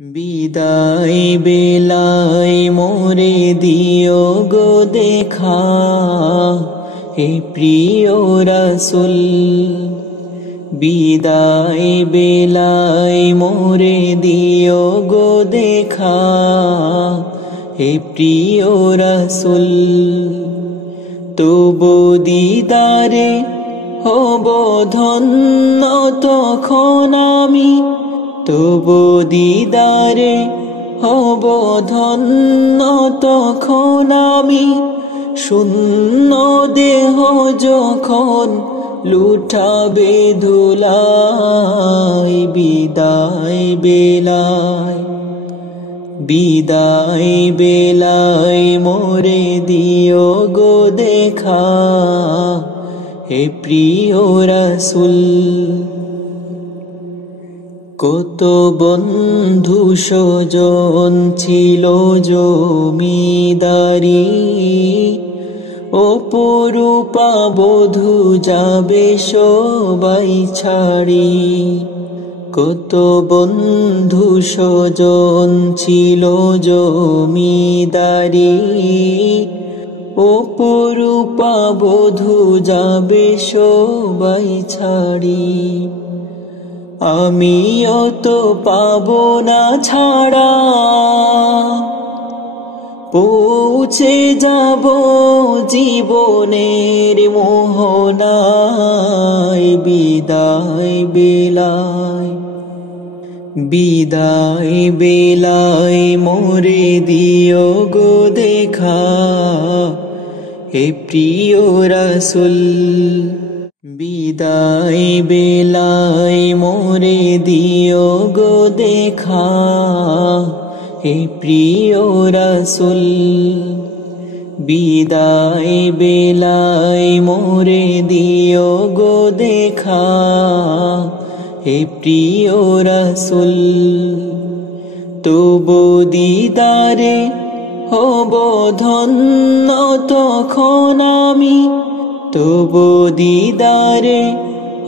বিদায় বেলায় মোরে দিও গো দেখা, হে প্রিয় রাসূল। বিদায় বেলায় মোরে দিও গো দেখা, হে প্রিয় রাসূল। তবু দিদারে হব ধন্য তখন আমি, তবু দিদারে হব ধন্য তখন আমি। শূন্য দেহ যখন লুটাবে ধুলায়, বিদায় বেলায়, বিদায় বেলায় মোরে দিও গো দেখা, হে প্রিয় রাসূল। কত বন্ধু স্বজন ছিল জমিদারি, অপরূপা বধূ যাবে সবাই ছাড়ি। কত বন্ধু স্বজন ছিল জমিদারি, অপরূপা বধূ যাবে সবাই ছাড়ি। আমিও তো পাবো না ছাড়া, পৌঁছে যাব জীবনের মোহনায়। বিদায় বেলায়, বিদায় বেলায় মোরে দিও গো দেখা, হে প্রিয় রাসূল। বিদায় বেলায় মোরে দিও গো দেখা, হে প্রিয় রাসূল। বিদায় বেলায় মোরে দিও গো দেখা, হে প্রিয় রাসূল। তবু দিদারে হব ধন্য তখন আমি, তবু দিদারে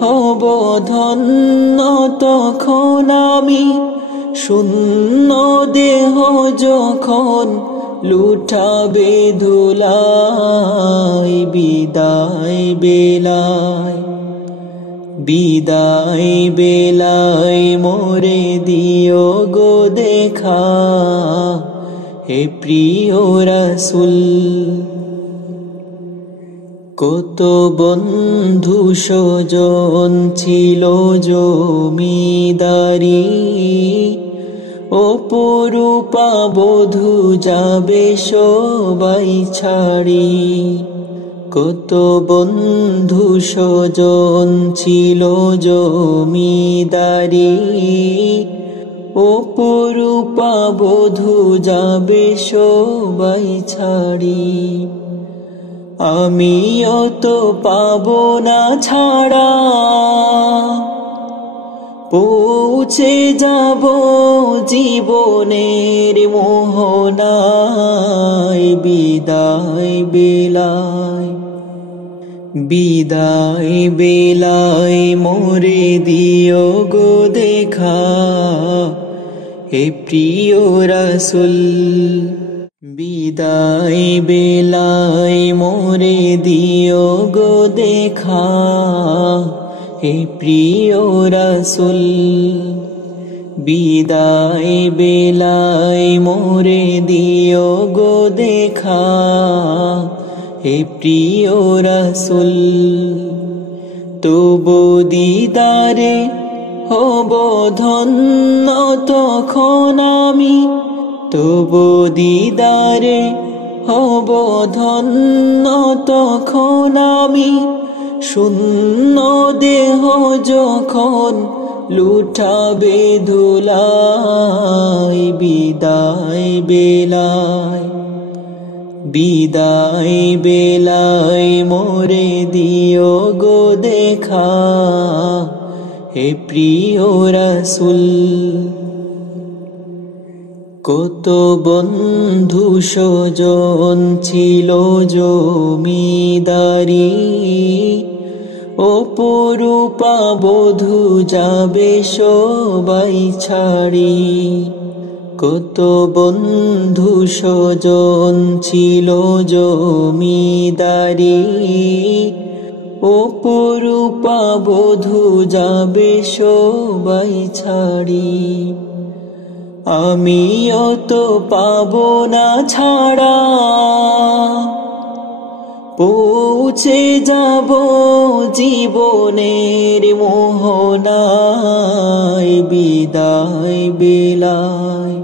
হব ধন্য তখন আমি। শূন্য দেহ যখন লুটাবে ধুলায়, বিদায় বেলায়, বিদায় বেলায় মোরে দিও গো দেখা, হে প্রিয় রাসূল। কত বন্ধু স্বজন ছিল জমিদারি, অপরূপা বধূ যাবে সবাই ছাড়ি। কত বন্ধু স্বজন ছিল জমিদারি, অপরূপা বধূ যাবে সবাই ছাড়ি। আমিও তো পাবো না ছাড়া, পৌঁছে যাব জীবনের মোহনায়। বিদায় বেলায়, বিদায় বেলায় মোরে দিও গো দেখা, হে প্রিয় রাসূল। বিদায় বেলায় মোরে দিও গো দেখা, হে প্রিয় রাসূল। বিদায় বেলায় মোরে দিও গো দেখা, হে প্রিয় রাসূল। তবু দিদারে হব ধন্য তখন আমি, তবু দিদারে হব ধন্য তখন আমি। শূন্য দেহ যখন লুটাবে ধুলায়, বিদায় বেলায়, বিদায় বেলায় মোরে দিও গো দেখা, হে প্রিয় রাসূল। কত বন্ধু স্বজন ছিল জমিদারি, অপরূপা বধূ যাবে সবাই ছাড়ি। কত বন্ধু স্বজন ছিল জমিদারি, অপরূপা বধূ যাবে সবাই ছাড়ি। আমিও তো পাবো না ছাড়া, পৌঁছে যাব জীবনের মোহনায়। বিদায় বেলায়,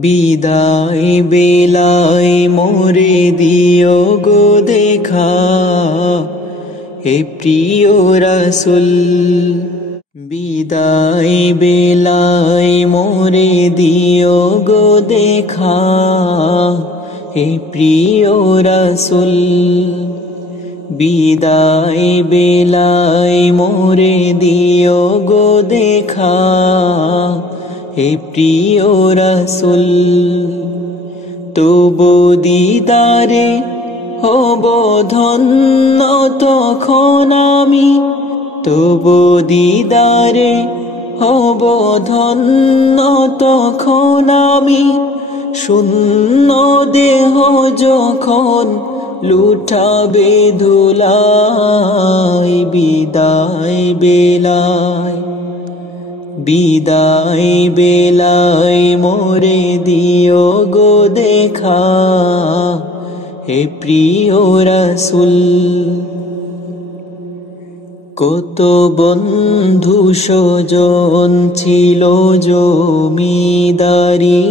বিদায় বেলায় মোরে দিও গো দেখা, হে প্রিয় রাসূল। বিদায় বেলায় মোরে দিও গো দেখা, হে প্রিয় রাসূল। বিদায় বেলায় মোরে দিও গো দেখা, হে প্রিয় রাসূল। তবু দিদারে হব ধন্য তখন আমি, তবু দিদারে হব ধন্য তখন আমি। শূন্য দেহ যখন লুটাবে ধুলায়। বিদায় বেলায়, বিদায় বেলায় মোরে দিও গো দেখা, হে প্রিয় রাসূল। কত বন্ধু স্বজন ছিল জমিদারি,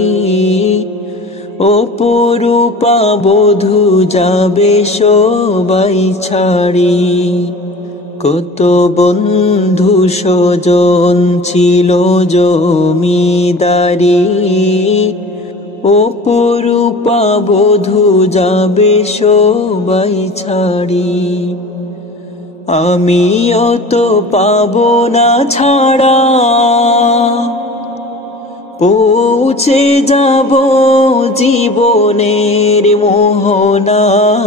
অপরূপা বধূ যাবে সবাই ছাড়ি। কত বন্ধু স্বজন ছিল জমিদারি, অপরূপা বধূ যাবে সবাই ছাড়ি। আমিও তো পাবো না ছাড়া, পৌঁছে যাব জীবনের মোহনায়।